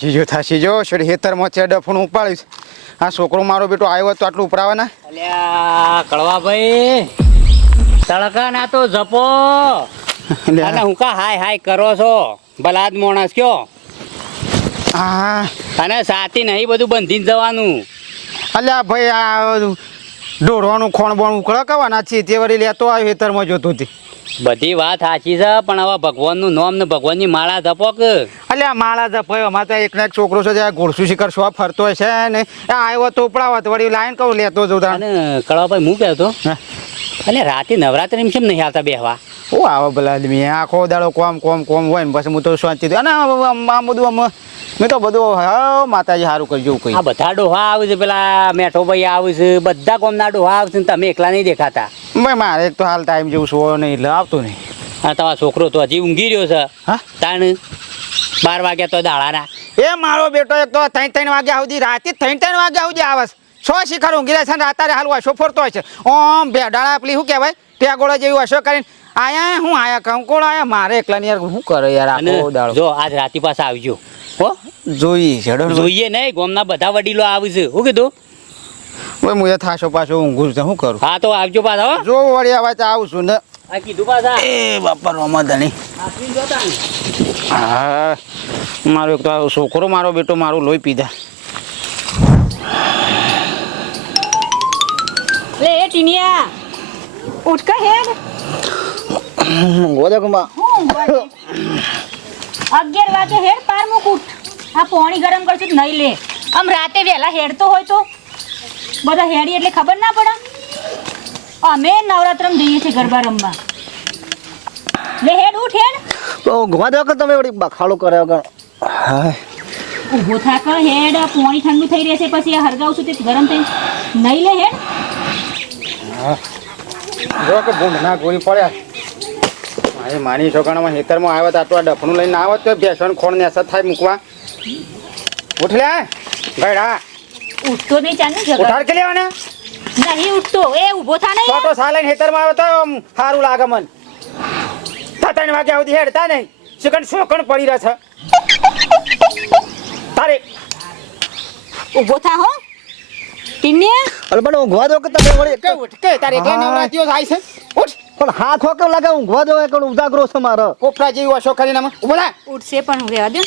થાશી જો થાશી જો છોડી હેતરમાં છે ડફણું ઉપાડીશ આ છોકરો મારો બેટો આવ્યો તો આટલું ઉપરાવાના? અલ્યા કળવા ભાઈ તડકા ના તો જપો. અને હું કા હાય હાય કરો છો? ભલાદ માણસ કયો? હા. અને સાથી નહીં બધું બંધીને જવાનું. અલ્યા ભાઈ આ ઢોરવાનું ખોણ બોણ ઉકળા કવાના છે તે વળી લેતો આવ્યો હેતરમાં જોતું હતી બધી વાત સાચી છે પણ હવે ભગવાનનું નામ ને ભગવાનની માળા ધપો કે? અલ્યા માળા જપાયો અમારે તો એકને એક છોકરો છે જે ઘોડસુ શિખર શોપ ફરતો છે ને આવ્યો તો ઉપડાવત વળી લાઈન કહું લેતો જો અને કળવા ભાઈ હું કહેતો અને એટલે રાતે નવરાત્રી કેમ નહીં આવતા બેહવા? હું આવો ભલા આદમી આખો દાડો કોમ કોમ કોમ હોય ને પછી હું તો શાંતિ અને આમ બધું આમ મેં તો બધું હા માતાજી સારું કરજો કઈ આ બધા ડોહા આવે છે પેલા મેઠો ભાઈ આવે છે બધા કોમના ડોહા આવે છે ને તમે એકલા નહીં દેખાતા. ભાઈ મારે એક તો હાલ ટાઈમ જેવું સો નહીં એટલે આવતો નહીં. આ તમારો છોકરો તો હજી ઊંઘી રહ્યો છે. હા? તાણ બાર વાગ્યા તો દાડાના. એ મારો બેટો એક તો ત્રણ ત્રણ વાગ્યા સુધી રાતે ત્રણ ત્રણ વાગ્યા સુધી આવે છે. સો શિખર ઊંઘી રહે છે ને રાતારે હાલ વાસો ફરતો હોય છે. ઓમ ભેડાળા પેલી શું કહેવાય? ટેગોળો જેવી વાસો કરીને આયા હું આયા કંકોળ આયા? મારે એકલા યાર શું કરે યાર આખો દાડો? જો આજ રાતી પાસે આવજો. હો? જોઈએ જોઈએ નહીં ગોમના બધા વડીલો આવશે છે. શું કીધું? ભાઈ હું થાશો પાછો ઊંઘું છું શું કરું? હા તો આવજો પાછા જો વળી આવે તો આવું છું ને. આ કીધું પાછા. એ બાપા રમદાની. આશ્વિન જોતા ને. હા મારો એક તો છોકરો મારો બેટો મારું લોહી પીધા. લે એ ટીનિયા ઉઠ કે હેડ ગોદા કુમા હું અગિયાર વાગે હેડ પાર મુકુટ ઉઠ. આ પાણી ગરમ કરશું તો નહીં લે. આમ રાતે વહેલા હેડતો હોય તો. બધા હેડી એટલે ખબર ના પડે? અમે નવરાત્રમ જઈએ છીએ ગરબા રમવા. લે હેડ ઉઠ હેડ. તો ઘુમા દેવા કે તમે વળી બખાડો કર્યો ગણ હાય. ઊભો થા કર હેડ પાણી ઠંડુ થઈ રહેશે પછી આ હરગાવ તે ગરમ થઈ નહીં લે હેડ. જો કે ભૂંડ ના ગોળી પડ્યા. મારી માની છોકરામાં હેતરમાં આવ્યા તો આટલું આ ડફણું લઈને આવ્યો તો બેસવાનું ખોણ ને અસર થાય મૂકવા. ઉઠ લે ગયડા. ઉઠતો નહીં ચાલ ને ઉઠાડ કે લેવાને? નહીં ઉઠતો. એ ઊભો થા નહીં. છોટો સાલે હેતરમાં તો આમ સારું લાગે મન. ત્રણ વાગ્યા સુધી હેડતા નહીં. સુકણ શોકણ પડી રહે છે? તારે ઊભો થા હો. ટીનિયા અલબણ પણ ઊંઘવા દો કે તમે વળી કે ઉઠ કે તારે એકલા હા. નવરાત્રીઓ થાય છે. ઉઠ. પણ હાથ હો કેમ લાગે? ઊંઘવા દો એક ઉદાગરો છે મારો. કોફરા જેવી વશો કરીને ઊભો થા. ઉઠશે પણ રહેવા દે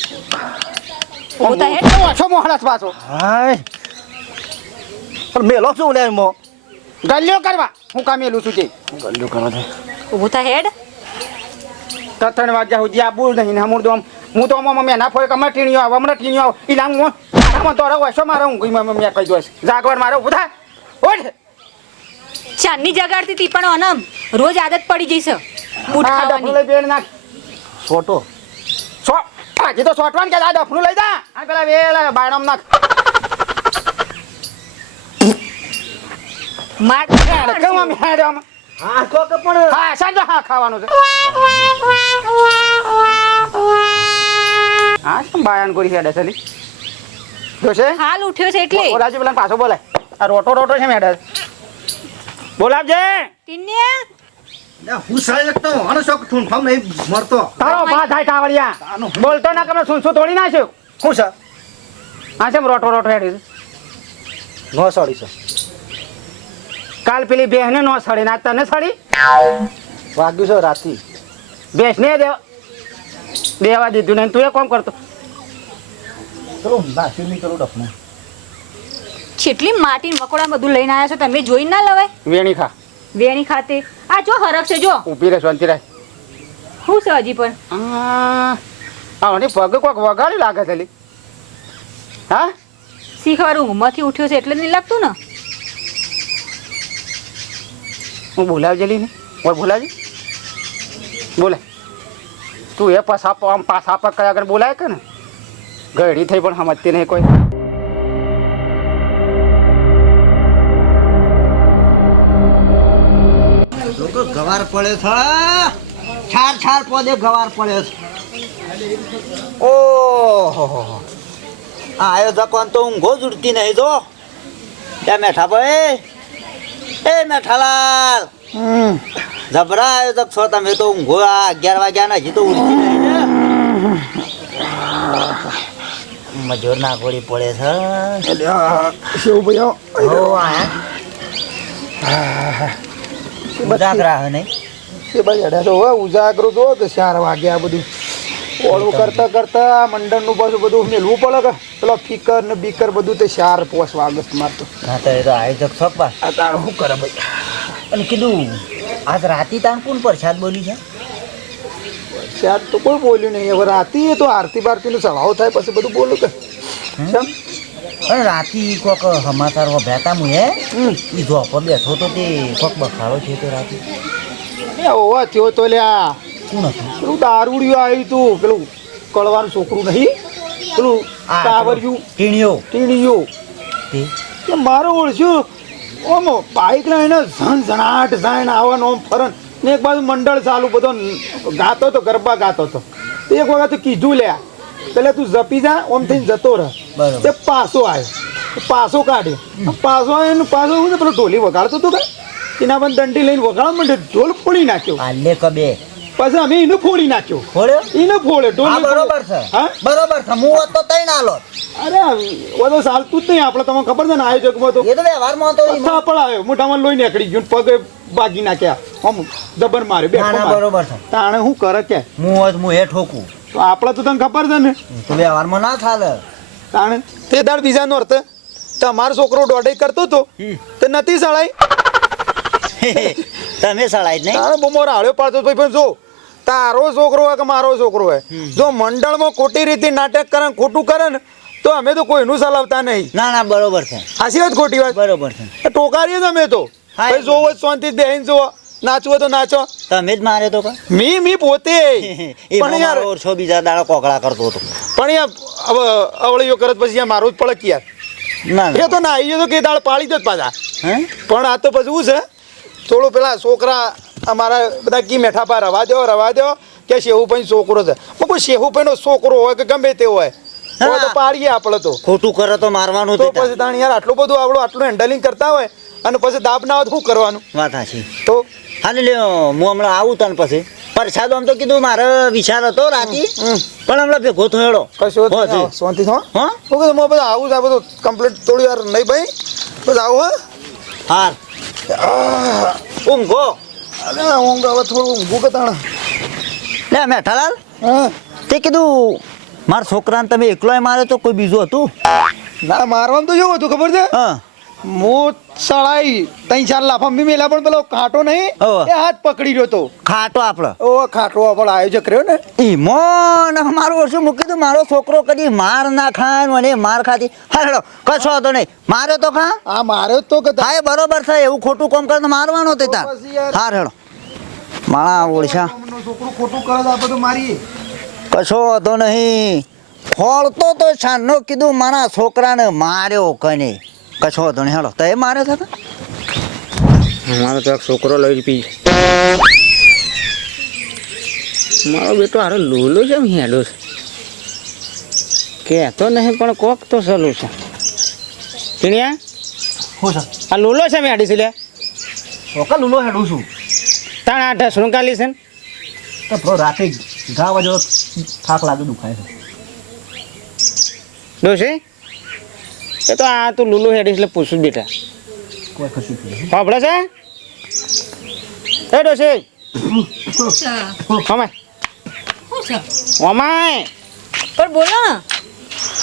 ઊભો થા હેડ. વશો મોહળસ પાછો હાય. પણ મેલો શું લે મો ગલ્યો કરવા. હું કામ એલું છું તે. ગલ્યો કરવા છે ઊભો થા હેડ. તો ત્રણ વાગ્યા સુધી બોલ નહીં ને હમણાં આમ હું તો આમાં મેના ફોય કમર ટીણીઓ આવ હમણાં ટીણીઓ આવે. ઈ લામ હું આરામાં તો રહો છો મારો હું. મેં મેં કહી દોસ જાગવાર મારો ઊભા થા. ઉઠ ચાંદની જગાડતી તી પણ અનમ રોજ આદત પડી જઈશ આ ખાવાની. લઈ નાખ. છોટો સો આજે તો સોટવાન કે આ ડફનું લઈ જા. આ પેલા વેલા બાયણમ નાખ. માર કેમ આમ હેડો આમ. હા કો પણ હા સાંજો હા ખાવાનું છે. હા શું બાયણ કરી હેડે છે જોશે? હાલ ઉઠ્યો છે એટલે. બોલાવજો પેલા પાછો બોલાય. આ રોટો રોટો છે મેડલ બોલાવજે. ટીનિયા? બોલતો ના કમે સુનસુ તોડી નાખ્યો. શું છે? હા છે રોટો રોટો હેડી નો સોરી છે. કાલ પેલી બેહને નો સડી ના તને સડી? વાગ્યું છે રાતી. બેસને દેવા. દેવા દીધું ને તું એ કોમ કરતો. છેટલી માટી મકોડા બધું લઈને આવ્યા છો? તમે જોઈ ના લવાય? વેણી ખા. વેણી ખાતે. આ જો હરખ છે જો. ઊભી રહે શાંતિ રહે શું છે હજી પણ? આવની પગ કોક વગાડી લાગે છે હા? શીખવાડું ઊંઘમાંથી ઉઠ્યો છે એટલે નહીં લાગતું ને? હું બોલાવજે લી ને? ઓર બોલાવજે બોલે. તું એ પાછા પ- આમ પાછા પર કયા આગળ બોલાય કે ને? ઘડી થઈ પણ સમજતી નહીં કોઈ. લોકો ગવાર પડે છે છાર છાર પોદે ગવાર પડે છે. ઓહો આયોજકોને તો ઊંઘો જ ઉડતી નહીં, જો. ત્યાં મેઠા ભાઈ. એ મેઠાલાલ જબરા આયોજક છો તમે તો ઊંઘો આ અગિયાર વાગ્યા હજી તો ઊંઘી નહીં ને મજૂર પડે છે શિવભાઈ હો ઉજાગરા હે નહીં એ ભાઈ અઢાર તો ઉજાગરો કે ચાર વાગ્યા બધું ઓળું કરતા કરતા મંડળનું પાછું બધું મેળવું પડે કે પેલો ફીકર ને બીકર બધું તે ચાર પોસ વાગે મારતો હા તો એ તો આયોજક છો પા આ તારો શું કરે ભાઈ? અને કીધું આજ રાતી તાણ કોણ પ્રસાદ બોલી છે? પ્રસાદ તો કોઈ બોલ્યું નહીં. હવે રાતી એ તો આરતી બારતીનો સ્વભાવ થાય પછી બધું બોલું કે. કેમ? રાતી કોક સમાચાર વભ્યાતા હું હે? એ ઈ જો બેઠો તો તે કોક બખાડો છે તે રાતી. એ ઓવા થયો તો લ્યા. કોણ હતું? પેલું દારૂડિયું આવ્યું તું પેલું કળવાનું છોકરું નહીં. પેલું કાવરિયું ટીણીઓ. ટીણીઓ. તે? મારો ઓળખ્યું ઓમ બાઇક લઈને એને ઝણાટ જાય ને આવવાનું આમ ફરન. ને એક બાજુ મંડળ ચાલુ બધો ગાતો તો ગરબા ગાતો તો. એક વખત કીધું લ્યા પેલે તું જપી જા ઓમ થઈને જતો રહ. તે પાસો આવ્યો. પાસો કાઢ્યો. પાસો આવ્યો ને પાછો હું પેલો ઢોલી વગાડતો હતો કે? એના પણ દંડી લઈને વગાડવા માંડ્યો ઢોલ ફોડી નાખ્યો. આલે કબે પછી અમે એને ફોડી નાખ્યો. ફોડ્યો? એને ફોડે ઢોલ બરોબર છે. હા? બરોબર છે. હું હોત તો તઈ ના લો અરે ઓલો ચાલતું જ નહીં. આપણે તમને ખબર છે ને આયોજકમાં તો એ તો વ્યવહારમાં તો ઈ- આવ્યો મોઢામાં લોહી નીકળી ગયું પગે બાગી નાખ્યા. આમ જબર મારે બે બરોબર છે. તાણે શું કરે કે? હું હું એ ઠોકું તો આપણે તો તને ખબર છે ને? તો વ્યવહારમાં ના ચાલે. તાણે તે દાડ બીજા નો અર્થ તમારો છોકરો દોઢે કરતો હતો. તે નથી સળાઈ તમે સળાઈ જ નહીં? તારે બમો રાળ્યો પાડતો ભાઈ પણ જો તારો છોકરો હોય કે મારો છોકરો હોય જો મંડળમાં ખોટી રીતે નાટક કરે ખોટું કરે ને તો અમે તો કોઈનું ચલાવતા નહીં. ના ના બરોબર છે. સાચી વાત ખોટી વાત? બરોબર છે. ટોકારીએ જ અમે તો. જોવો શાંતિ બેહીને જોવો. નાચવો તો નાચો. તમે જ મારે તો મી મી પોતે. પણ યાર ઓરછો બીજા દાડા કોકળા કરતો હતો. પણ યાર હવે અવળીઓ કરત પછી યાર મારું જ પડે કે યાર. ના એ તો ના આવી તો કે દાળ પાડી દો જ પાછા પણ આ તો પછી શું છે? થોડું પેલા છોકરા અમારા બધા કી મેઠા પા રવા દો રવા દો કે શેહુભાઈ છોકરો છે. કોઈ શેહુભાઈનો છોકરો હોય કે ગમે તે હોય તો. પાડીએ આપણે તો. ખોટું કરે તો મારવાનું તો પછી તાણ યાર આટલું બધું આવડું આટલું હેન્ડલિંગ કરતા હોય અને પછી દાબ ના હોય તો શું કરવાનું? વાત છે તો? હા લે હું હમણાં આવું તને પછી. પરસાદ આમ તો કીધું મારો વિચાર હતો રાતી. પણ હમણાં ભેગો થયેલો. કશો જી. શાંતિ થો. હા? હું કીધું હું બધું આવું છે આ બધું કમ્પ્લીટ થોડી વાર નહીં ભાઈ. બસ આવું હા. હાર. ઊંઘો અરે ઊંઘ હવે થોડું ઊંઘું. કે તાણ લે મેઠાલાલ. હા? તે કીધું મારા છોકરાને તમે એકલોય માર્યો તો કોઈ બીજું હતું? ના મારવાનું તો કેવું હતું ખબર છે? હા. હું સળાઈ તઈ ચાર લાફા મી મેલા પણ પેલો કાંટો નહીં. એ હાથ પકડી રહ્યો તો ખાટો આપણો. ઓ ખાટો આપણો આયોજક રહ્યો ને. મોન મારું ઓછું મૂકી દઉં મારો છોકરો કદી માર ના ખાય મને માર ખાતી. હરડો કશો હતો નહીં. માર્યો તો ખા? આ માર્યો તો કે હા બરોબર છે એવું ખોટું કામ કરે તો મારવાનો તે તાર. હા હેડો માણા ઓળશા. છોકરું ખોટું કરે તો આપણે તો મારીએ. કશો હતો નહીં. ફોડતો તો છાનો કીધું મારા છોકરાને માર્યો કને. કશો હતો નહીં. હેડો તો એ માર્યો છે મારો તો એક છોકરો લઈ પી. મારો બેટો હારો લૂલો છે એમ હેડો છે. કહેતો નહીં પણ કોક તો સલું છે. ટીણિયા હું છે? આ લૂલો છે મેં છે લે. ચોકા લૂલો હેડું છું. તાણ આઠ શૃંગાલી છે ને? તો પેલો રાતે ઘા વાજો થાક લાગે દુખાય છે. ડોશી એ તો આ તું લુલુ હેડીશ એટલે પૂછું બેટા. કોઈ કશું થયું છે? એ અમાય. અમાય. પણ બોલો ને.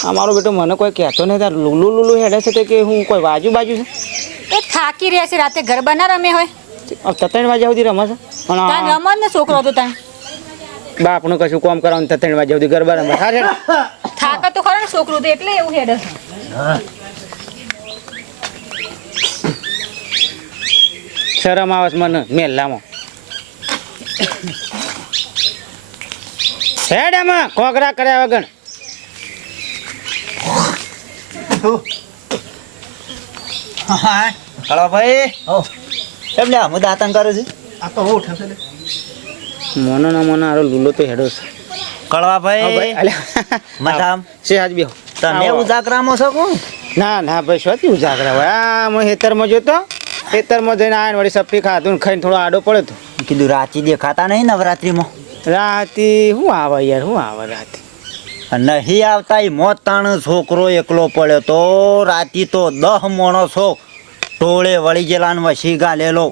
આ બેટો મને કોઈ કહેતો નહીં તાર લુલુ લુલુ હેડે છે તે કે હું કોઈ બાજુ બાજુ છે? એ થાકી રહ્યા છે રાતે ગરબા ના રમે હોય. તત્રણ ત્રણ વાગ્યા સુધી રમે છે. પણ રમત ને છોકરો હતો ત્યાં બાપનું કશું કામ કરવાનું ત્રણ વાગ્યા સુધી ગરબા રમે. હેડ. થાક તો ખરો ને છોકરો તો એટલે એવું હેડે છે. શરમ આવે મને મેલામાં હેડ એમાં કોકરા કર્યા વગર. હલો ભાઈ. કેમ લે હું દાતન કરું છું? આ તો હું ઉઠે છે મને ના મને હારો લુલો તો હેડો છે. કળવા ભાઈ. ભાઈ છે આજ બેહો. તમે. ઉજાગરામાં છો કોણ? ના ના ભાઈ શું ઉજાગરા હોય. આ હું ખેતરમાં જોતો હેતરમાં જઈને આયન વળી સફી ખાધું ને ખાઈને થોડો આડો પડ્યો તો. કીધું રાચી દેખાતા નહીં નવરાત્રીમાં? રાતી શું આવે યાર શું આવે રાતે નહીં આવતા એ મોત તાણ છોકરો એકલો પડ્યો તો રાતી તો દહ માણસો ટોળે વળી ગયેલા ને વસી ગાલેલો.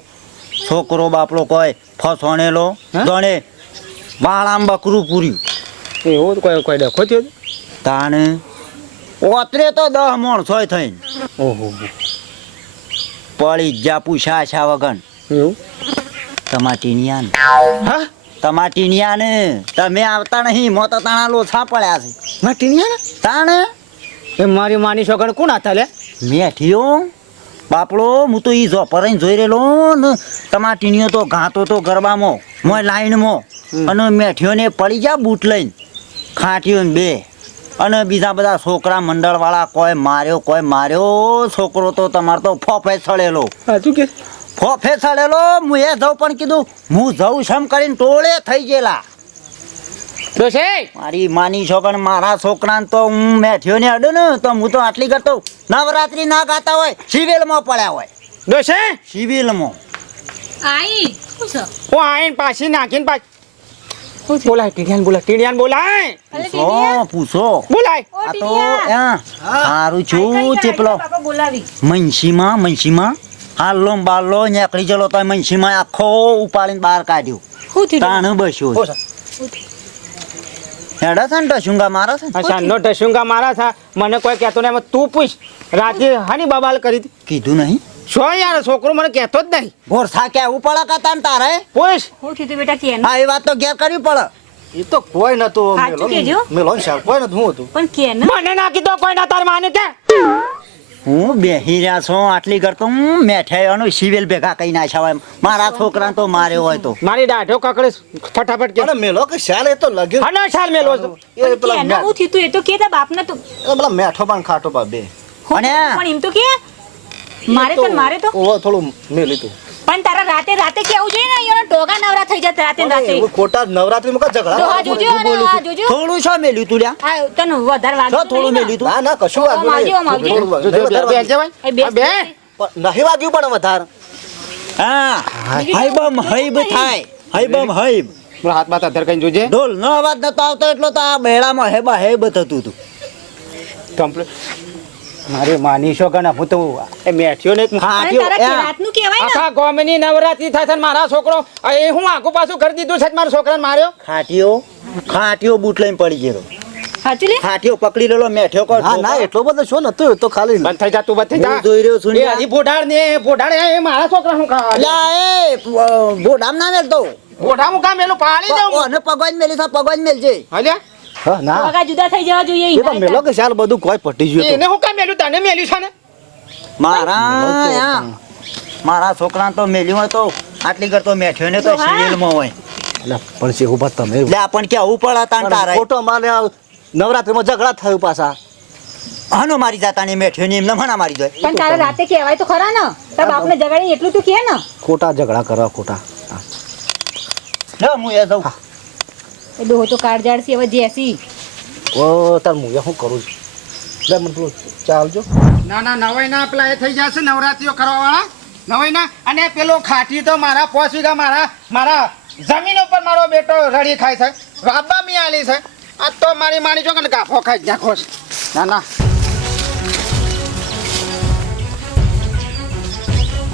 છોકરો બાપલો કોઈ ફસોણેલો. ગણે વાળામ બકરું પૂર્યું. એવું કોઈ કોઈ ડખો થયો તાણ ઓતરે તો દહ માણસો થઈને. ઓહો. પડી જ જા પૂછા આશા વગન એવું ને હા? ટમાટીનિયા ને તમે આવતા નહીં મોત તાણા લોછા પડ્યા છે. માટીનિયા તાણે? એ મારી માની છોકરા કોણ હતા લે? મેઠીઓ બાપડો હું તો ઈ જોપરાઈને જોઈ રહેલો ને. ટમાટીનીઓ તો ઘાતો તો ગરબામાં મોય લાઈનમાં. અને મેઠીઓને પડી જા બૂટ લઈને. ખાટીઓ ને બે. અને બીજા બધા છોકરા મંડળવાળા કોઈ માર્યો કોઈ માર્યો છોકરો તો તમારો તો ફોફે સળેલો સાચું કે? ફોફે સળેલો હું એ જઉં પણ કીધું હું જઉં સમ કરીને ટોળે થઈ ગયેલા. ડોશે મારી માની છોકરા મારા છોકરાને તો હું મેઠીઓને અડું ને તો હું તો આટલી કરતો નવરાત્રી ના ગાતા હોય સિવિલમાં પડ્યા હોય. ડોશે સિવિલમાં આઈ ઓ છે પાછી નાખીને પાછી બોલાય ટીડિયાન બોલાય. ટીડિયાન બોલાય. પૂછો પૂછો. બોલાય. આ તો સારું છું તે પેલો બાપા બોલાવી. મનસીમાં મનસીમાં. હાલો બાલો નેકળી ગયેલો તો મનસીમાં આખો ઉપાડીને બહાર કાઢ્યો. તાણ બસ્યો હેડા છે ને ટશુંગા મારા છે અચ્છા નો સાંજનો મારા થા મને કોઈ કહેતો નહીં તું પૂછ. રાતે હાની બબાલ કરી કીધું નહીં. શું યાર છોકરો મને કહેતો જ નહીં. ગોરસા કે ઉપડા કાતા ને તારે? પૂછ શું થયું બેટા કે હા એ વાત તો ઘેર કરવી પડે. એ તો કોઈ નતું સાચું કહેજો. મેલોન કોઈ નતું હું હતું. પણ કે મને ના કીધો કોઈ ના તાર માને કે હું બેહી રહ્યા છું આટલી કરતો હું મેઠાઈઓનું સિવિલ ભેગા કઈ નાખ્યા હોય. મારા છોકરા તો માર્યો હોય તો. મારી દાઢો કકડે ફટાફટ કે. મેલો કે શાલ એ તો લગ્યું. શાલ મેલો એ પેલા હું થયું તું એ તો કે બાપને તો. પેલા મેઠો પણ ખાટો બાબે બે. અને પણ એમ તો કે મારે તો મારે તો? ઓવા થોડું મેલી લીધું. પણ તારા રાતે રાતે કેવું જોઈએ ને? અહીંયા ટોગા નવરા થઈ જતા રાતે રાતે. ખોટા નવરાત્રી માં ઝઘડા હા જોજો હા જોજો. થોડું છો મેલ્યું લીધું લ્યા? આ તને વધારે વાગ્યું થોડું નહીં લીધું ના ના કશું આવજો, આવજો. થોડું વાગ્યું. બે વાગ્યું. બે. પણ નહીં વાગ્યું પણ વધારે. હા હૈબમ હૈબ થાય હૈબમ હૈબ મારા હાથ બાથ અધર કઈ જોજે. ઢોલ નો અવાજ નતો આવતો એટલો તો આ બેડામાં હેબા હેબ થતું હતું કમ્પ્લીટ મારી માની છો કે હું તો એ મેઠ્યો ને ખાટ્યો. રાતનું કહેવાય ને. આખા ગોમની નવરાત્રી થાય છે મારા છોકરો. એ હું આખું પાછું કરી દીધું છે મારા છોકરાને માર્યો? ખાટ્યો ખાટ્યો બૂટ લઈને પડી ગયો લે. ખાટીઓ પકડી લેલો મેઠ્યો કર હા ના એટલો બધો શું નતું તો ખાલી બંધ થઈ જા તું બંધ થઈ જા. જોઈ રહ્યો છું એ બોઢાડ ને બોઢાડ એ મારા છોકરા હું કા અલ્યા એ બોડામ ના મેલતો કામ એલું પાડી દઉં. અને પગવાજ મેલી થા પગવાજ મેલજે. હલ્યા? હા ના. ટોગા જુદા થઈ જવા જોઈએ એ તો મેલો કે શાલ બધું કોઈ પટી ગયું એને હું કા મેલું તને મેલ્યું છે ને? મારા મારા છોકરા તો મેલ્યું હોય તો આટલી કરતો મેઠ્યો ને તો. સિરિયલમાં હોય. એટલે પણ છે ઊભા તમે. એટલે આપણ કેવું પડે તાન તારે. ફોટો માને નવરાત્રીમાં ઝઘડા થયું પાછા. હનો મારી જાતાની મેઠ્યો ને એમને મના મારી જાય પણ તારે રાતે કહેવાય તો ખરા ને. તારા બાપને જગાડી એટલું તું કે ને. ખોટા ઝઘડા કરવા ખોટા. લે હું એ જાઉં. એ ડોહો તો કાળજાળ છે હવે જેસી ઓ તાર હું કરું છું? લે મને પેલું ચાલજો. ના ના નવાઈ ના પેલા એ થઈ જશે નવરાત્રીઓ કરવા વાળા નવાઈ ના અને પેલો ખાટી તો મારા પોસ વીઘા મારા મારા જમીન ઉપર મારો બેટો રડી ખાય છે. રાબા મી આલી છે. આ તો મારી માની છો કે ગાફો ખાઈ જ નાખો છે. ના ના.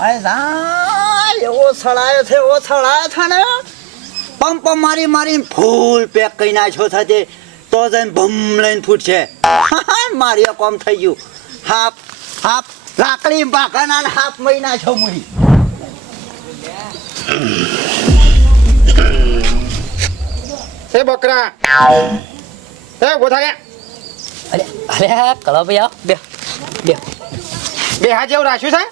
અરે જા, એવો સળાયો છે એવો સળાયો છે ને. પંપ મારી મારી ફૂલ પેક કરી નાખ્યો થશે તે. તો જઈને ભમ લઈને ફૂટશે. મારી કોમ થઈ ગયું. હાફ હાફ લાકડી બાકાના હાફ મહિના છો મુરી. એ બકરા. એ ગોથા અરે અરે કળો ભાઈ આવો. બે બે. બે હા જેવું રાખ્યું છે?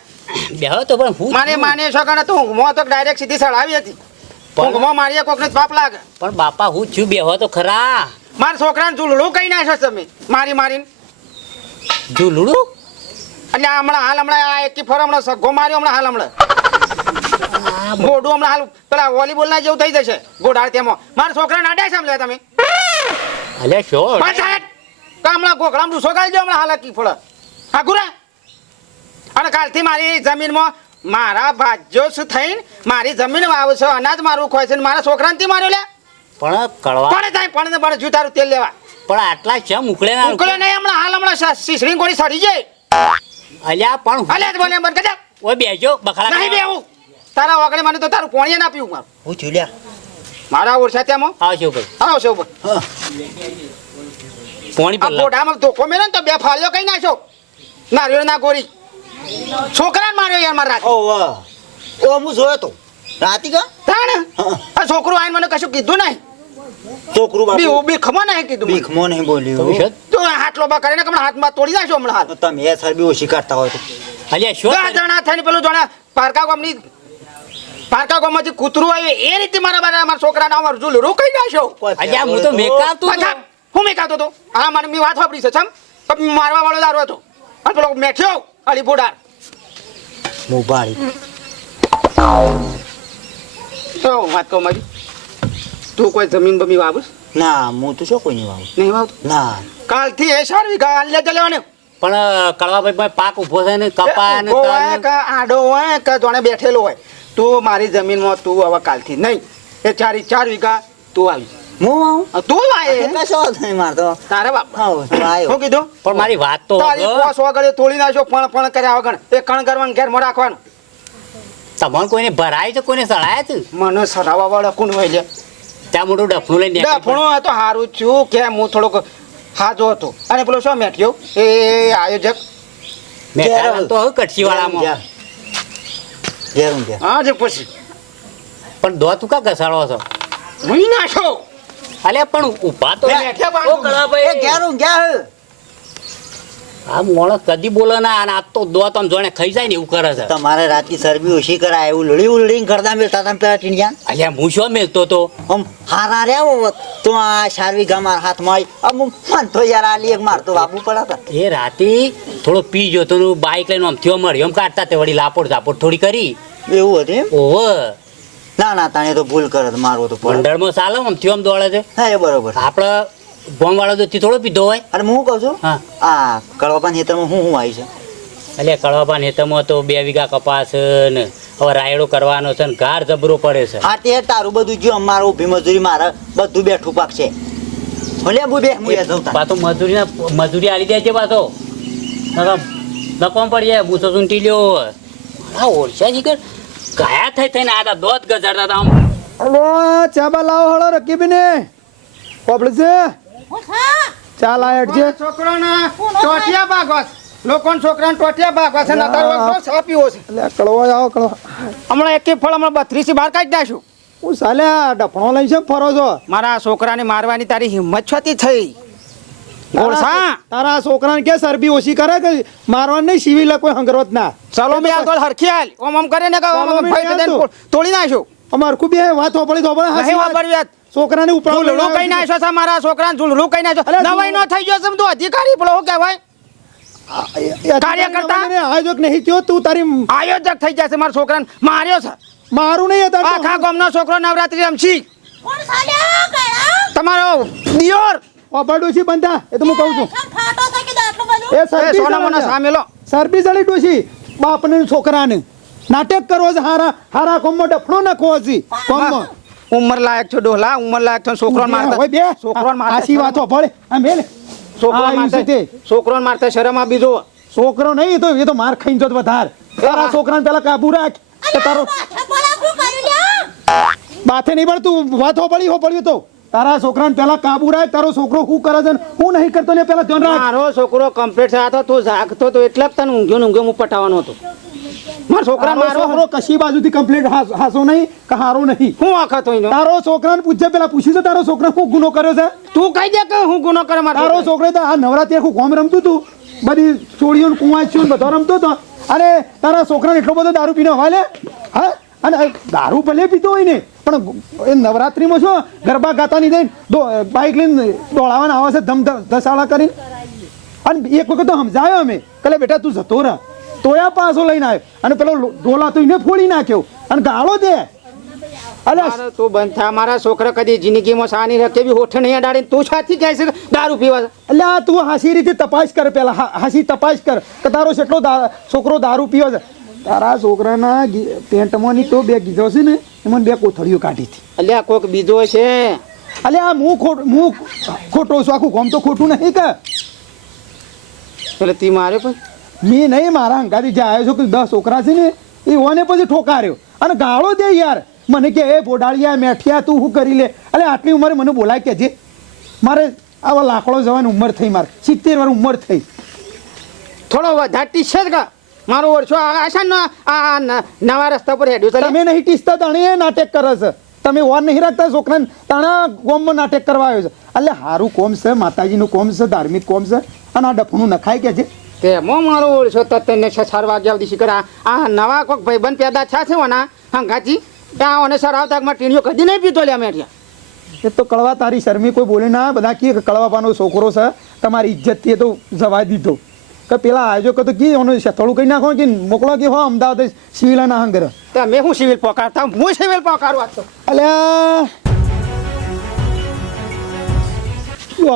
બે તો પણ હું માને માને છો કે તું હું તો ડાયરેક્ટ સીધી સળાવી હતી. ઊંઘમાં મારીએ કોકને પાપ લાગે. પણ બાપા હું છું બેહો તો ખરા. મારા છોકરાને ઝૂલડું કઈ નાખ્યો છે તમે? મારી મારીને. ઝૂલડું? એટલે હમણાં હાલ હમણાં આ એકી ફર હમણાં સગો માર્યો હમણાં હાલ હમણાં. ગોડું હમણાં હાલ પેલા વોલીબોલ ના જેવું થઈ જશે. ગોડાળ તેમાં. મારા છોકરાને અડ્યા છે લે તમે? અલે શો હમણાં ગોખડામાં ડૂસો ગાળી દો હમણાં હાલ એકી ફળ. હા ગુરા. અને કાલથી મારી જમીનમાં મારા ભાજ્યો શું થઈને મારી જમીન વાવશો અનાજ મારું ખોય છે મારા છોકરાને થી માર્યો લે. પણ કળવા પણ થાય પણ પણ જુ તારું તેલ લેવા. પણ આટલા ચમ ઉકળે ના ઉકળે નહીં હમણાં હાલ હમણાં શીશડી ગોળી સડી જાય અલ્યા પણ અલે જ બને બંધ કરી દે. ઓય બેજો બખડા નહીં બેવું તારા વાગડે મને તો તારું પોણી ના પીવું મારું. હું ચૂલ્યા મારા ઓરસા ત્યાં આવજો ભાઈ આવશે ઉપર. પોણી આ પર બોડામાં ધોકો ને તો બે ફાળ્યો કઈ નાખ્યો નારિયેળ ના ગોળી. છોકરાને માર્યો યાર મારા રાતે. ઓ ઓ હું જોયો તો. રાતી કા તાણ? આ છોકરું આઈને મને કશું કીધું નહીં. છોકરું બી બાપુ બી ખબર નહીં કીધું બી ખમો નહીં બોલ્યો. તો હાથ લોબા કરીને કે હમણાં હાથમાં તોડી નાખ્યો હમણાં હાથ? તો તમે એ સર બી ઓછી હોય તો. અલ્યા શું જણા થઈને પેલું જણા પારકા ગામની પારકા ગામમાંથી કૂતરું આવ્યું એ રીતે મારા બારા મારા છોકરાને અમારું ઝૂલું રોકાઈ નાખ્યો અલ્યા હું તો મેકાતો. હું મેકાતો તો? હા મને મી વાત વાપરી છે છમ મારવા વાળો દારો હતો. અને પેલો મેઠ્યો. અલી બુડાર મોબાઈલ તો વાત કહો મારી. તું કોઈ જમીન બમી વાવું ના હું તો શું કોઈ નહીં વાવું? નહીં વાવતો? ના. કાલથી એ સાર વીઘા હાલ લેજે લેવાને. પણ કળવાભાઈ ભાઈ પાક ઊભો થાય ને કપા હોય ને- કે આડો હોય કે જોણે બેઠેલો હોય. તું મારી જમીનમાં તું હવે કાલથી નહીં. એ ચારી ચાર વીઘા તું આવી હું તું વાય કશો નહીં મારતો. તારે બાપ. હા હું કીધું? પણ મારી વાત તો તારી. પોસ વગર તોડી નાખ્યો પણ પણ કર્યા વગર. એ કણ કરવાનું મોડા રાખવાનું તમને કોઈને ભરાય છે? કોઈને સળાય છે? મને સરાવા વાળા કોણ હોય છે ત્યાં મોટું ડફનું લઈને ડફણો હતો છું. કે હું થોડોક હાજો હતો. અને પેલો શું મેઠ્યો એ આયોજક. મેં તો હવે કટસી વાળામાં ઘેર. ઘેર હું ઘેર જે પછી. પણ દો તું કા ઘસાડો છો? હું અલ્યા પણ ઊભા તો. એ ઘેર ઘેર આ મોણસ કદી બોલે ના અને આ તો દો તમ જોણે ખાઈ જાય ને એવું કરે છે. તમારે રાતની સરબી ઓછી કરાય એવું લડી ઉલડીને કરતા મેલતા તમે પેલા ટીણિયા અલ્યા હું શું મેલતો તો? આમ હારા રહ્યા તો આ શારવી ગા મારા હાથમાં આમ મન તો યાર આ લીક મારતો બાબુ પડ્યા હતા. એ રાતે થોડો પી ગયો તો બાઈક લઈને આમ થયો મળ્યો એમ કાઢતા તે વળી લાપોડ ઝાપોડ થોડી કરી. એવું હતું ઓહો. ના ના તાણે તો ભૂલ કરે મારું તો પડે. મંડળમાં ચાલે આમ થયો આમ દોડે છે? હા એ બરોબર. આપણે ગોમ વાળો તો થોડો પીધો હોય. અને હું કહું છું? હા. આ કડવાપાન હેતરમાં હું હું આવી છે એટલે કડવાપાન હેતરમાં તો બે વીઘા કપાસ ને હવે રાયડો કરવાનો છે ને ગાર જબરો પડે છે. હા તે તારું બધું જો અમારું ઊભી મજૂરી મારે બધું બેઠું પાક છે. ભલે બુ બે હું એ પાછો મજૂરી મજૂરી આલી દે છે પાછો નકોમ પડી જાય બુસો સુંટી લ્યો આ ઓરછા જીગર ગયા થઈ થઈને આ દોત ગજાડતા હતા આમ હલો ચા બા લાવો હળો રકીબીને. પોપડે છે? ચા લાય છે. છોકરોના ટોટિયા છે. લોકોના છોકરાને ટોટિયા ભાગવા છે ને અત્યારે વખતો ચા પીવો છે. એટલે કળવો આવો કળવો. હમણાં એક ફળ હમણાં બત્રીસ બહાર કાઢી નાખ્યું. હું સાલે ડફણો લઈ છે ફરો છો. મારા છોકરાને મારવાની તારી હિંમત છતી થઈ. ગોળસા તારા છોકરાને કે સરબી ઓછી કરે કે મારવાનું નહીં? સિવિલ કોઈ હંગરવત ના. ચાલો મેં આગળ હરખી હાલ. ઓમ ઓમ કરે ને કે ઓમ ઓમ ફાઈ દે. તોડી નાખ્યો અમાર ખૂબ બે વાત હોપડી તો નહીં હસી વાત. છોકરાને ઉપર લડો કઈ નાખ્યો છે મારા છોકરાને? ઝૂલડું કઈ નાખ્યો? અરે, નવાઈ નો થઈ ગયો છે તો અધિકારી બોલો શું કહેવાય? કાર્યકર્તા? આયોજક નહીં થયો તું તારી આયોજક થઈ જશે મારા છોકરાને. માર્યો છે. મારું નહીં આખા ગામનો છોકરો નવરાત્રી રમશી. તમારો દિયોર. ઓપાડું છે બંધા એ તો હું કહું છું. એ સર્વિસ સરબી સોના મોના જણા છે. સામેલો સરબી જણી ડોશી બાપને છોકરાને. નાટક કરવો છે હારા હારા કોમમાં ડફણો નાખવો છે કોમમાં. ઉંમર લાયક છો ડોહલા ઉંમર લાયક છો છોકરો મારતા. હોય બે. છોકરો આશી વાતો ભળે. આમ બેલે છોકરો મારતા છોકરો મારતા શરમ આ બીજો છોકરો નહીં તો એ તો માર ખાઈ જોત વધાર. તારા છોકરાને પેલા કાબુ રાખ. કે તારો બાથે નહીં પડતું વાતો પડી હો પડ્યું તો. તારા છોકરાને પેલા કાબુ રાખ તારો છોકરો શું કરે છે હું નહીં કરતો ને પેલા ધ્યાન રાખ. મારો છોકરો કમ્પ્લીટ થયા હતો તું જાગતો તો એટલે જ તને ઊંઘ્યો ને ઊંઘ્યો હું પટાવાનો હતો. મારો છોકરા મારો છોકરો કશી બાજુથી કમ્પ્લીટ હાસો નહીં કે હારો નહીં. હું આખા હોય તારો છોકરાને પૂછે પેલા પૂછ્યું છે તારો છોકરો શું ગુનો કર્યો છે? તું કહી દે કે હું ગુનો કરે મારો તારો છોકરો તો આ નવરાત્રી આખું ગોમ રમતું તું. બધી ચોળીઓ ને બધો રમતો હતો. અરે તારા છોકરાને એટલો બધો દારૂ પીને હવાલે? હા? અને દારૂ ભલે પીતો હોય ને પણ એ નવરાત્રીમાં શું ગરબા ગાતાની દઈને બાઈક બાઇક લઈને દોડાવાના આવે છે ધમ ધસાળા કરીને. અને એક વખત તો સમજાયો અમે કલે બેટા તું જતો રહ. તોયા પાછો લઈને આવ્યો. અને પેલો ડોલા તો એને ફોડી નાખ્યો. અને ગાળો દે. અરે તું બંધ થા મારા છોકરા કદી જિંદગીમાં સાની રખે બી હોઠ નહીં અડાડીને તું સાથી કહે છે દારૂ પીવા. એટલે તું હાસી રીતે તપાસ કર પેલા હાસી તપાસ કર કે તારો કેટલો છોકરો દારૂ પીવો છે તારા છોકરાના ગી- પેન્ટમાંની તો બે ગીધો છે ને એમાં બે કોથળીઓ કાઢી હતી. અલ્યા કોક બીજો છે. અલે આ હું ખોટ હું ખોટો છું આખું કોમ તો ખોટું નહીં કે. એટલે તી મારે પણ મેં નહીં મારા અંગાથી જે આવ્યો છું કે દસ છોકરા છે ને એ ઓને પછી ઠોકાર્યો. અને ગાળો દે યાર. મને કે એ બોડાળિયા મેઠિયા તું શું કરી લે? અલે આટલી ઉંમરે મને બોલાય કે જે. મારે આવા લાકડો જવાની ઉંમર થઈ મારે. સિત્તેર વાર ઉંમર થઈ. થોડો વધારે ટી છે કા? મારો ઓળશો આશા આ નવા રસ્તા પર હેડ્યું છે તમે નહીં ટીસતા તણે નાટક કરે છે. તમે ઓન નહીં રાખતા છોકરાને તાણા કોમમાં નાટક કરવા આવ્યો છે. એટલે સારું કોમ છે માતાજીનું કોમ છે ધાર્મિક કોમ છે અને આ ડફનું નખાય કે છે? તેમાં મારો ઓળશો તને છ ચાર વાગ્યા સુધી કરા? આ નવા કોક ભાઈબંધ પેદા થયા છે ઓના. હંગાજી ત્યાં ઓને સર આવતા માં ટીણીઓ કદી નહીં પીતો લે મેઠિયા એ તો કળવા તારી શરમી કોઈ બોલે ના બધા કે કળવાપાનો છોકરો છે તમારી ઇજ્જતથી એ તો જવા દીધો. કે પેલા આયોજકો તો કી ઓનું થોડું કહી નાખો કે મોકલો કે હો અમદાવાદ સિવિલ ના હંગર. તે મેં હું સિવિલ પકારતા? હું સિવિલ પકારું આજ તો. અલ્યા.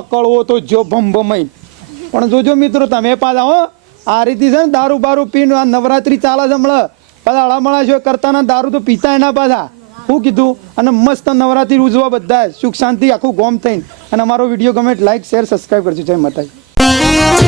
અકળવો તો જો ભમ ભમાઈ પણ જોજો મિત્રો તમે પાછા હો આ રીતે છે ને દારૂ બારૂ પીને આ નવરાત્રી ચાલે છે હમણાં. પાછા હળામળા છે કરતા ના દારૂ તો પીતા એના પાછા. શું કીધું અને મસ્ત નવરાત્રી ઉજવા બધા સુખ શાંતિ આખું ગોમ થઈને. અને અમારો વીડિયો ગમે લાઈક શેર સબસ્ક્રાઈબ કરજો. જય માતાજી.